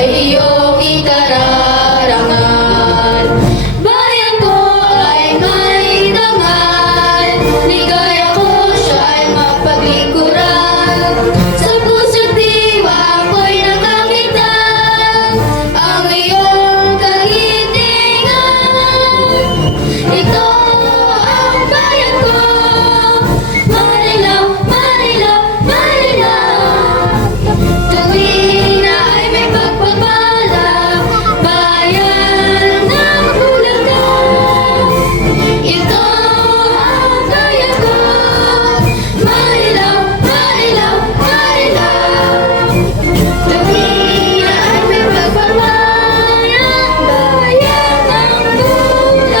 ay iyong ikararangal. Bayan ko ay may dangal, ligaya ko siya ay mapaglingkuran. Sa puso't diwa ko'y nakakitan ang iyong kahilingan. Ito ang bayan ko, Marilao, Marilao, Marilao. Tuwing na ay may pagpapala, bayan ng Bulacan. Ito ang bayan ko, Marilao, Marilao, Marilao. Tuwing na ay may pagpapala, bayan ng Bulacan.